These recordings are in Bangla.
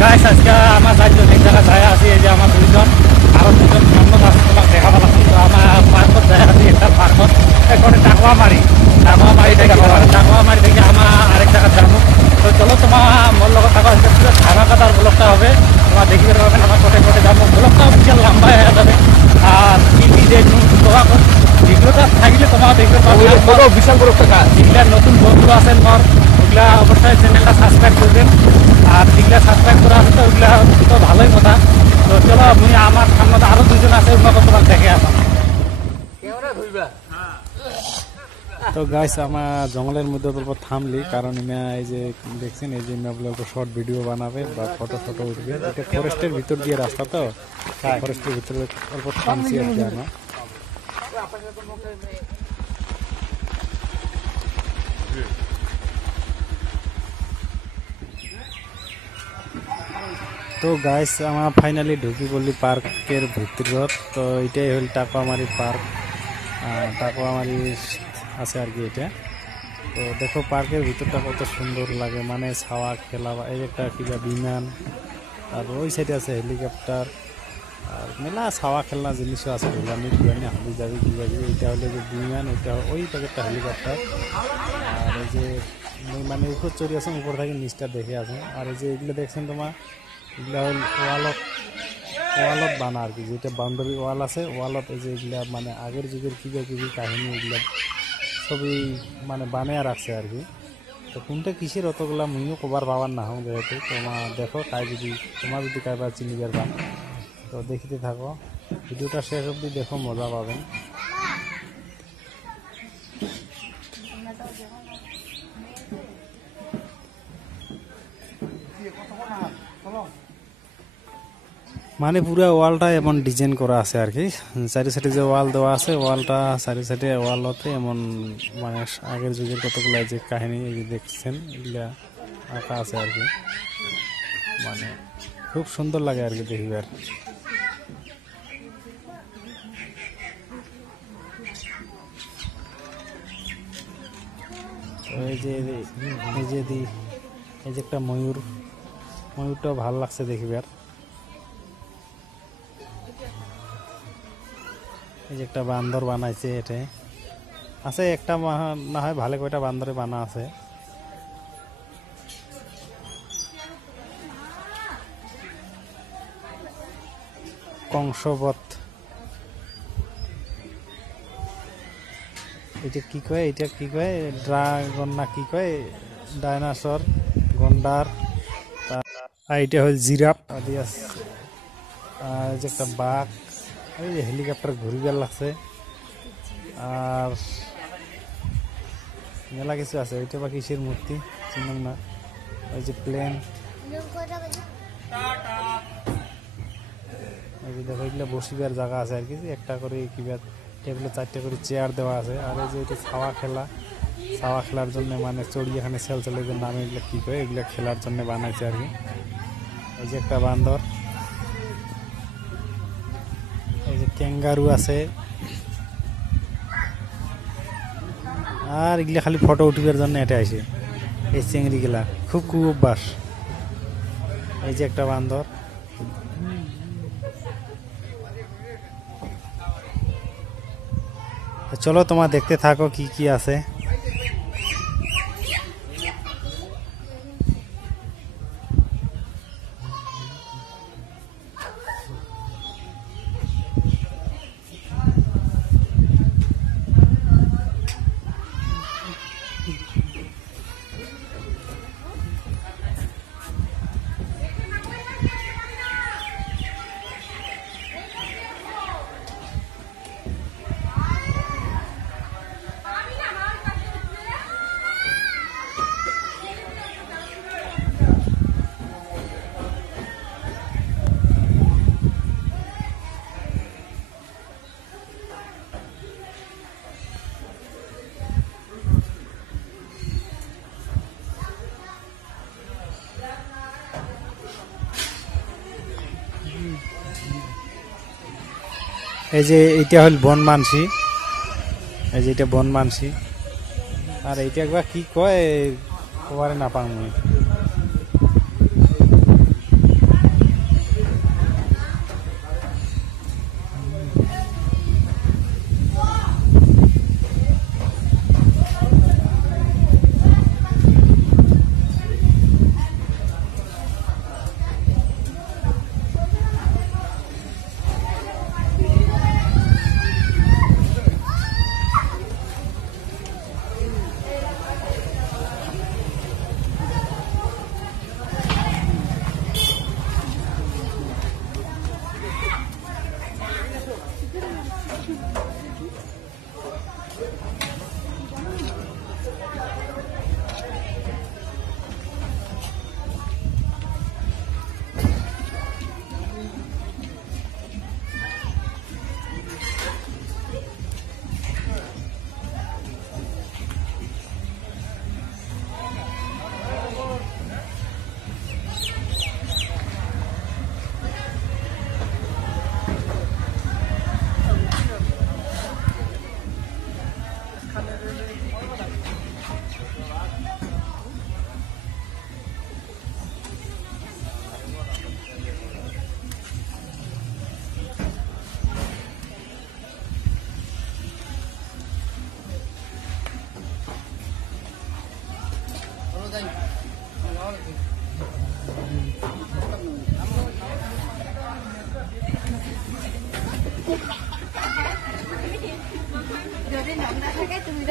গাইস আজকে আমার চারজন এক জায়গায় যায় আছি, এই যে আমার দুইজন আরো দুজন সামনে আছে, তোমাকে দেখাবো লাগছে। তো আমার পার্কত যায় আছি, একটা পার্কত এখানে টাকুয়া মারি থেকে আমার আরেক জায়গায় যাবো। তো চলো তোমার মোর লগত থাকা ধামাকাদার ব্লগটা হবে, তোমার দেখিতে পাবেন। আমার কোটে কোটে যাবো, ব্লগটা বিশাল লম্বা হয়ে যাবে। আর কি কি দেখুন তোমার ভিডিওটা থাকলে তোমার দেখতে পাবে বিশাল বড় টাকা। যেগুলা নতুন বন্ধু আছেন মোর, ওগুলা অবশ্যই চ্যানেলটা সাবস্ক্রাইব করবেন। আর যেগুলা সাবস্ক্রাইব করা আছে তো ওগুলা তো ভালোই কথা। তো চলো মুই আমার সামনে আরো দুজন আছে, ওগুলো তোমার দেখে আসলাম। তো গাইস আমার জঙ্গলের মধ্যে অল্প থামলি, কারণ এই যে দেখছেন এই যে অল্প শর্ট ভিডিও বানাবে বা ফটো ফটো উঠবে। এটা ফরেস্টের ভিতর দিয়ে রাস্তা, তো ফরেস্টের ভিতরে অল্প থামছি আর কি আমরা। তো গাইস আমার ফাইনালি ঢুকি পড়লি পার্কের ভিতরত। তো এটাই হল টাকুয়ামারি পার্ক, টাকুয়ামারি আছে আর কি এটা। তো দেখো পার্কের ভিতরটা কত সুন্দর লাগে, মানে ছাওয়া খেলা, এই একটা কিবা বিমান, আর ওই সাইডে আছে হেলিকপ্টার, আর মেলা ছাওয়া খেলনা জিনিসও আছে, ঘুরানি ঘুরানি হাবি যাবি কিবা কিবি। এটা হলে যে বিমান, ওইটা ওই প্যাকেটটা হেলিকপ্টার। আর এই যে মানে উপর চড়ি আছে, উপর থেকে নিচটা দেখে আছে। আর এই যে এগুলো দেখছেন তোমার, এগুলা হল ওয়ালত বানা আর কি, যেটা বাউন্ডারি ওয়াল আছে, ওয়ালত এই যে এগুলা মানে আগের যুগের কিবা কিবি কাহিনী এগুলা সবই মানে বানিয়ে রাখছে আর কি। তো কোনটা কিসের অতগুলা মুইও কবার পাবার না হোক, যেহেতু তোমার দেখো তাই যদি তোমার যদি কারবার চিনি পারবা, তো দেখিতে থাকো ভিডিওটা শেষ অবধি দেখো, মজা পাবেন। মানে পুরো ওয়ালটা এমন ডিজাইন করা আছে আর কি, চারি সাইডে যে ওয়াল দেওয়া আছে, ওয়ালটা চারি সাইডে ওয়ালতে এমন মানে আগের যুগের কতগুলা যে কাহিনী দেখছেন এগুলা আঁকা আছে আর কি। মানে খুব সুন্দর লাগে আর কি দেখিবার। এই যে একটা ময়ূরটাও ভাল লাগছে দেখিবার। এই যে একটা বান্দর বানাইছে, এটা আছে একটা না হয় ভালো কয়টা বান্দরে বানা আছে। কংসবত এটা কি কয়, এটা কি কয় ড্রাগন না কি কয়, ডাইনোসর, গন্ডার। আর এটা হল জিরাফ আদি আছে। আর এই যে একটা বাঘ, এই যে হেলিকপ্টার ঘুরিবার লাগছে, আর মেলা কিছু আছে। ওইটা বা কিসের মূর্তি চিনলাম না। ওই যে প্লেন, এই যে দেখো এগুলো বসিবার জায়গা আছে আর কি, একটা করে কিবা টেবিলে 4টা করে চেয়ার দেওয়া আছে। আর এই যে এটা ছাওয়া খেলার জন্য মানে চড়ি এখানে সেলসেলের নামে এগুলো কি করে, এগুলো খেলার জন্য বানাইছে আর কি। এই যে একটা বান্দর, এই যে ক্যাঙ্গারু আছে। আর এগুলা খালি ফটো উঠিবার জন্য এটা আসে, এই চিংড়ি গুলা খুব অভ্যাস। এই যে একটা বান্দর। চলো তোমার দেখতে থাকো কি কি আছে। এই যে এটা হল বনমানসি, এই যে এটা বনমানসি। আর এইটা একবার কি কয় কবারে না পাং।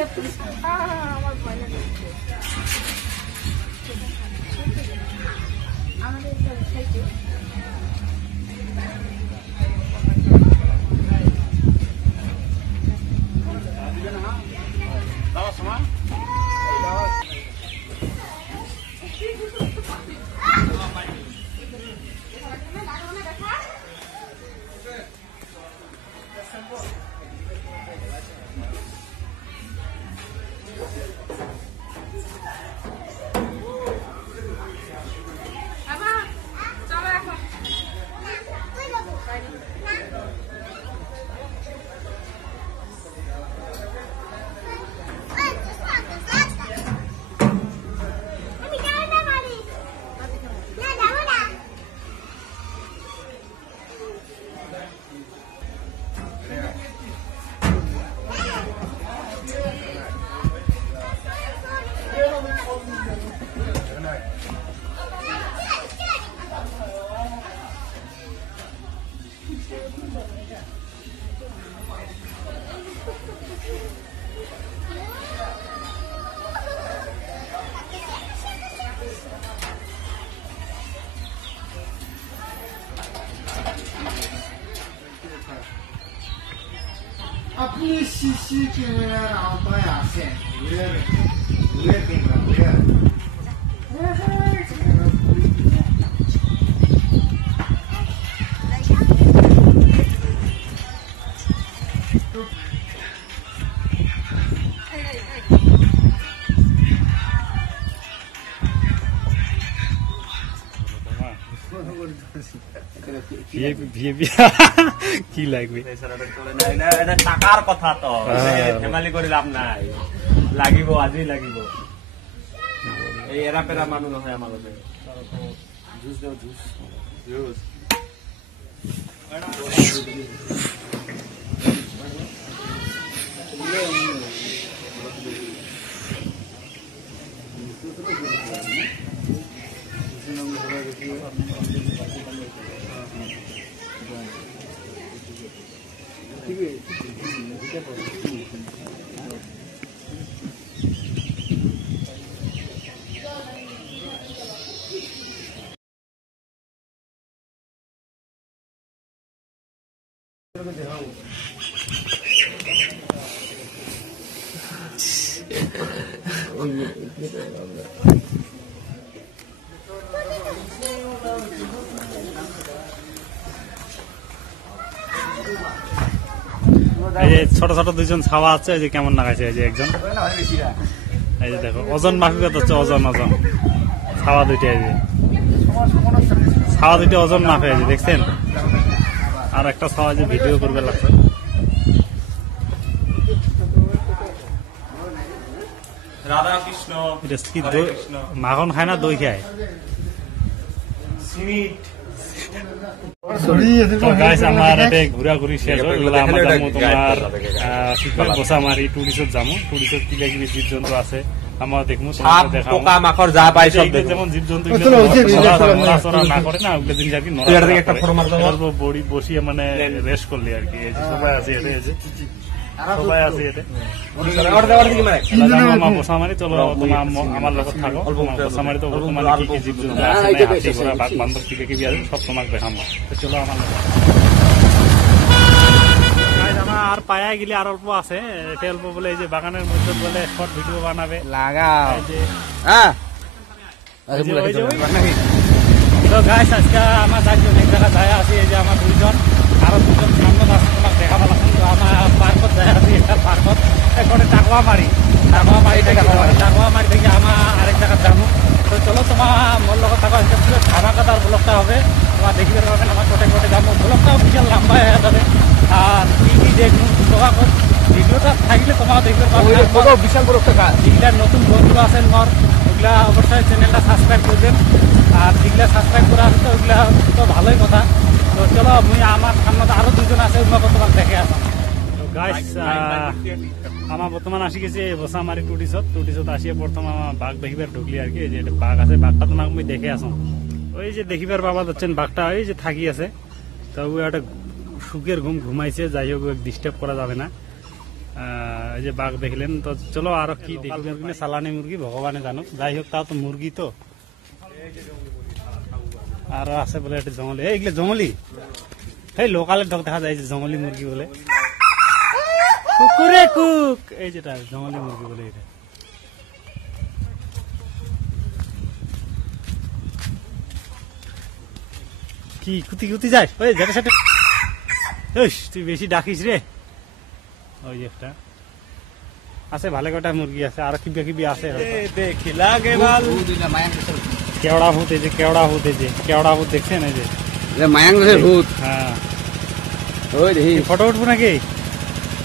আমার ভয় লাগে আমাদের সাইডে আপনি সিসি ক্যামেরার আওতায় আসেন ঘুরে ঘুরে কি লাগবে টাকার কথা তো ফেমালি করে লাভ নাই লাগিব আজি লাগিব এই এরা পেরা মানুষ নহয় আমার কাছে জুস দাও জুস জুস এই যে ছোট ছোট দুইজন ছাওয়া আছে এই যে কেমন লাগাইছে এই যে একজন এই যে দেখো ওজন মাফিক হচ্ছে ওজন ওজন ছাওয়া দুইটা এই যে ছাওয়া দুইটা ওজন মাফে এই যে দেখছেন আর একটা ছাওয়া যে ভিডিও করবে লাগছে রাধা কৃষ্ণ এটা কি মাখন খায় না দই খায় সিমিট তো গাইস আমার এতে ঘুরাঘুরি শেষ হয়ে গেল আমার যাবো তোমার কি কয় বসামারি টুরিস্টত যাবো টুরিস্টত কিলা কিবি জীব জন্তু আছে আমরা দেখবো সাপ পোকা মাকড় যা পাই সব দেখো যেমন জীব জন্তু না করে না ওগুলো জিনিস আর কি একটা ফটো মার দাও বডি বসিয়ে মানে রেস্ট করলি আর কি এই যে সবাই আছে এতে এই যে সবাই আছে এতে আমার বসামারি চলো তোমার আমার লগত থাকো বসামারি তো তোমার কি কি জীব জন্তু আছে হাতি ঘোড়া বাঘ বান্দর কিলা কিবি আছে সব তোমাকে দেখাবো তো চলো আমার আর পায়া গেলে আর অল্প আছে এটা অল্প বলে এই যে বাগানের মধ্যে বলে শর্ট ভিডিও বানাবে লাগাও তো গাইস আজকে আমার চারজন এক জায়গায় যায় আছি এই যে আমার দুইজন আরো দুজন সামনে আছে তোমাকে দেখাবো লাগছে তো আমার পার্কত যায় আছি এটা পার্কত এখানে টাকুয়া মারি থেকে আমার আরেক জায়গায় যাবো তো চলো তোমার মোর লগত থাকা ধামাকাদার ব্লগটা হবে তোমার দেখিতে পাবেন আমার কোটে কোটে যাবো ব্লগটাও বিশাল লম্বা হয়ে যাবে আর কি কি দেখুন তোমার ভিডিওটা থাকলে তোমার দেখতে পাবে বিশাল বড় একটা কাজ যেগুলা নতুন বন্ধু আছেন মোর ওগুলা অবশ্যই চ্যানেলটা সাবস্ক্রাইব করবেন আর যেগুলা সাবস্ক্রাইব করা আছে তো ওগুলা তো ভালোই কথা তো চলো মুই আমার সামনে আরো দুজন আছে ওগুলো বর্তমান দেখে আসলাম তো গাইস আমার বর্তমান আসি গেছে বসামারি টুটিসত আসিয়ে প্রথম আমার বাঘ দেখিবার ঢুকলি আর কি যে বাঘ আছে বাঘটা তোমাকে আমি দেখে আসো ওই যে দেখিবার বাবা যাচ্ছেন বাঘটা ওই যে থাকি আছে তো ওই একটা সুখের ঘুম ঘুমাইছে যাই হোক ডিস্টার্ব করা যাবে না এই যে বাঘ দেখলেন, তো চলো আরো কি দেখবেন, সালানি মুরগি ভগবানে জানো, যাই হোক তাও তো মুরগি তো। আরো আছে বলে একটা জঙ্গলি, এইগুলো জঙ্গলি, এই লোকালের ঢক দেখা যায় যে জঙ্গলি মুরগি বলে, কুকুরে কুক, এই যেটা জঙ্গলি মুরগি বলে এটা। কি কুতি কুতি যায়, ওই যেটা সেটা, তুই বেশি ডাকিস রে। ওই যে একটা আছে, ভালো কটা মুরগি আছে, আর কিবা কিবি আছে, দেখিলা গেল কেওড়া ভূত, এই যে কেওড়া ভূত, এই যে কেওড়া ভূত দেখছেন, এই যে মায়াং দেশের ভূত। হ্যাঁ, ওই দেখি ফটো উঠবো নাকি?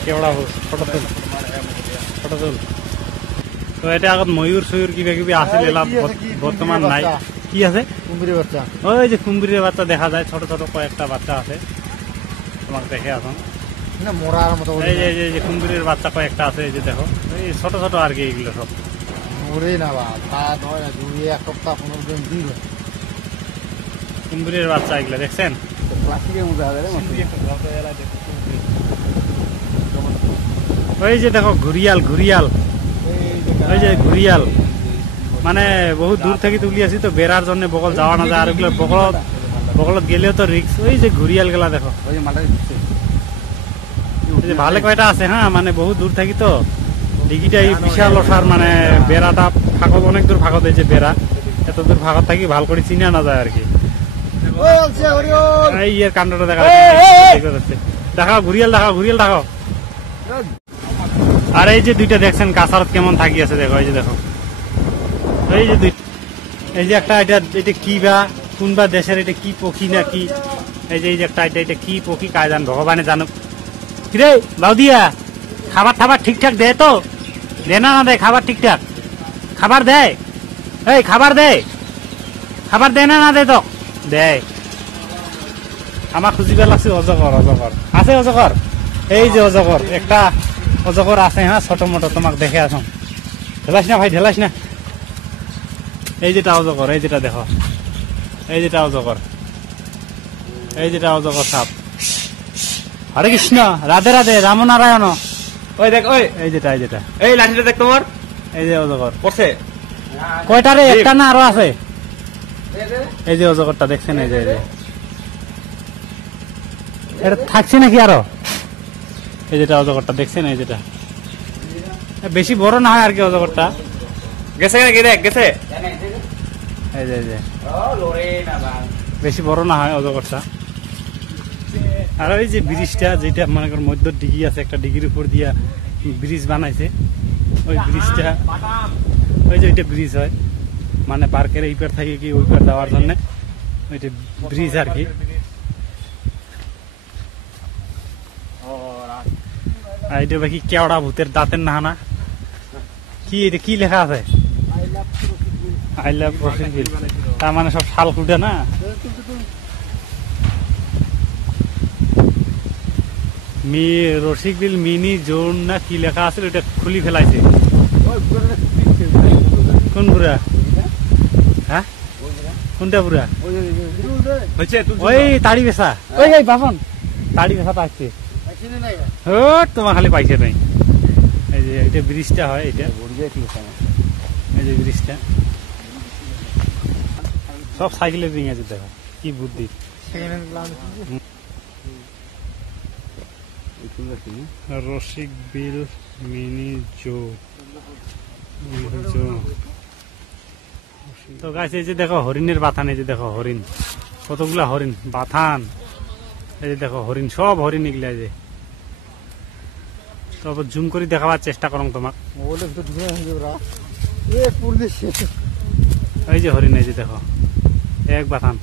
কেওড়া ভূত, ফটো তুল, ফটো তুল। তো এটা আগত ময়ূর সয়ূর কিবা কিবি আছে, লেলা বর্তমান নাই। কি আছে? কুম্ভীরের বাচ্চা। ওই যে কুম্ভীরের বাচ্চা দেখা যায়, ছোট ছোট কয়েকটা বাচ্চা আছে, তোমাকে দেখে এখন। না মোরার মতো এই যে এই যে কুম্ভীরের বাচ্চা কয়েকটা আছে, এই যে দেখো, এই ছোট ছোট আর কি, এগুলো সব ওরে না বা তা নয় না, 2 সপ্তাহ 15 দিন দিন কুম্ভীরের বাচ্চা, এগুলো দেখছেন? প্লাস্টিকের মধ্যে আছে রে ওই যে দেখো ঘুরিয়াল, ঘুরিয়াল, ওই যে ঘুরিয়াল, মানে বহু দূর থেকে তুলি আসি তো, বেড়ার জন্য বগল যাওয়া না যায়, আর ওগুলো বগলত গেলেও তো রিক্স। ওই যে ঘুরিয়াল গেলা দেখো, ওই যে মাঠে এই যে ভালো কয়টা আছে। হ্যাঁ, মানে বহু দূর থাকি তো, ডিগিটা এই বিশাল ওঠার, মানে বেড়াটা ফাঁকত, অনেক দূর ফাঁকত, এই যে বেড়া, এত দূর ফাঁকত থাকি ভাল করে চিনা না যায় আর কি। এই এর কাণ্ডটা দেখা যাচ্ছে, দেখাও ঘুরিয়াল, দেখাও ঘুরিয়াল, দেখাও। আর এই যে দুইটা দেখছেন কাছারত কেমন থাকি আছে, দেখো এই যে দেখো, এই যে এই যে একটা, এটা কি বা কোনবা দেশের, এটা কি পক্ষী না কি, এই যে একটা, এটা কি পক্ষী কায় জান, ভগবানে জানুক। কিরে বাউদিয়া, খাবার টাবার ঠিকঠাক দেয় তো? দে না দেয় খাবার ঠিকঠাক? খাবার দেয়? এই খাবার দেয়, খাবার দেয় না দেয় তো? দেয়। আমার খুঁজিবার লাগছে অজগর, অজগর আছে, অজগর, এই যে অজগর, একটা অজগর আছে। হ্যাঁ, ছোট মোটো, তোমাকে দেখে আসুন, ঢেলাস না ভাই, ঢেলাস না। এই যেটা অজগর, এই যেটা দেখো, এই যেটা অজগর, এই যেটা অজগর সাপ। হরে কৃষ্ণ, রাধে রাধে, রাম নারায়ণ। ওই দেখ, ওই এই যেটা, এই যেটা, এই লাঠিটা দেখ তোমার, এই যে অজগর পড়ছে কয়টা রে? একটা না আরো আছে? এই যে অজগরটা দেখছেন, এই যে এটা থাকছে নাকি আরো? এই যেটা অজগরটা দেখছেন, এই যেটা বেশি বড় না হয় আর কি অজগরটা। গেছে নাকি? দেখ গেছে, এই যে বেশি বড় না হয় অজগরটা। আর ওই যে ব্রিজটা, যেটা মনে করেন মধ্য ডিগি আছে, একটা ডিগির উপর দিয়া ব্রিজ বানাইছে, ওই ব্রিজটা, ওই যে ওইটা ব্রিজ হয়, মানে পার্কের এই পার থেকে কি ওই পার যাওয়ার জন্য ওইটা ব্রিজ আর কি। আর এটা বাকি কেওড়া ভূতের দাঁতের নাহানা, কি এটা কি লেখা আছে? আই লাভ রসিকবিল, তার মানে সব শাল কুটে না। রসিকবিল মিনি জোন না কি লেখা আছে, ওইটা খুলি ফেলাইছে। কোন বুড়া? হ্যাঁ, কোনটা বুড়া? হয়েছে ওই তাড়ি বেচা, ওই বাপন তাড়ি বেচাটা আসছে, তোমার খালি পাইছে নাই। এই যে এটা ব্রিজটা হয়, এটা এই যে ব্রিজটা, সব সাইকেলের রিং আছে, দেখো কি বুদ্ধি। রসিকবিল মিনি জো, তো গাছ এই যে দেখো হরিণের বাথান, এই যে দেখো হরিণ, কতগুলা হরিণ বাথান, এই যে দেখো হরিণ, সব হরিণ এগুলা। যে তো জুম করে দেখাবার চেষ্টা করুন তোমাক। এই যে হরিণ, এই যে দেখো এক বাথান।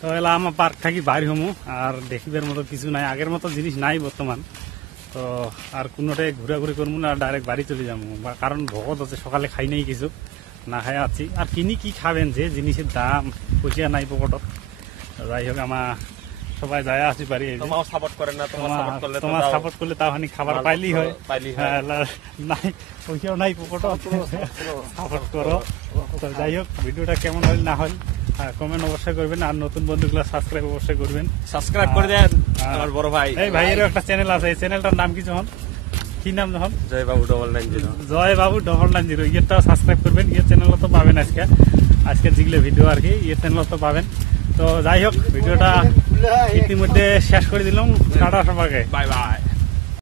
তো এলা আমার পার্ক থাকি বাইর হমু, আর দেখিবার মতো কিছু নাই, আগের মতো জিনিস নাই বর্তমান। তো আর কোনোটাই ঘোরাঘুরি করবো না, ডাইরেক্ট বাড়ি চলে যাবো, কারণ ভগত আছে, সকালে খাই নাই কিছু, না খাই আছি। আর কিনি কি খাবেন, যে জিনিসের দাম পয়সা নাই পকেটত। যাই হোক, আমার সবাই যায় আসি পারি এই যে। তোমাও সাপোর্ট করেন না, তোমার সাপোর্ট করলে তো তোমার তাও সাপোর্ট করলে তাও হানি খাবার পাইলেই হয়। পাইলেই হয়। হ্যাঁ, নাই ওইটাও নাই পুকুরও সাপোর্ট করো। তো যাই হোক, ভিডিওটা কেমন হল না হল কমেন্ট অবশ্যই করবেন, আর নতুন বন্ধুগুলো সাবস্ক্রাইব অবশ্যই করবেন। সাবস্ক্রাইব করে দেন হ্যাঁ। আমার বড় ভাই। এই ভাইয়েরও একটা চ্যানেল আছে, এই চ্যানেলটার নাম কি যখন, কি নাম যখন? জয় বাবু 990। জয় বাবু 990। ইয়েরটাও সাবস্ক্রাইব করবেন, ইয়ের চ্যানেলও তো পাবেন আজকে যেগুলো ভিডিও আর কি, ইয়ের চ্যানেলও তো পাবেন। তো যাই হোক, ভিডিওটা ইতিমধ্যে শেষ করে দিলাম। টাটা সবাইকে। Bye bye.